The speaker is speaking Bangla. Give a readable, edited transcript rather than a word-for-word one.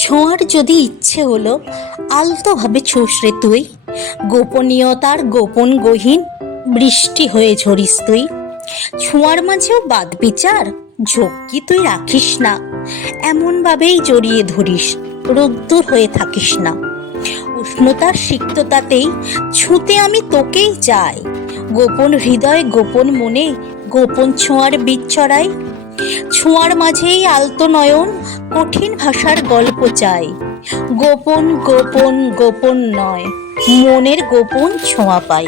ছোঁয়ার যদি ইচ্ছে হলো, আলতোভাবে ছুঁস রে তুই, গোপনীয়তার গোপন গহীন বৃষ্টি হয়ে ঝরিস তুই। ছোঁয়ার মাঝেও বাদ বিচার ঝক্কি তুই রাখিস না, এমন ভাবেই জড়িয়ে ধরিস, রোদ্দুর হয়ে থাকিস না। উষ্ণতার সিক্ততাতেই ছুঁতে আমি তোকেই চাই, গোপন হৃদয় গোপন মনে গোপন ছোঁয়ার বীজ ছড়াই। ছোঁয়ার মাঝেই আলতো নয়ন কঠিন ভাষার গল্প চাই, গোপন গোপন গোপন নয়, মনের গোপন ছোঁয়া পাই।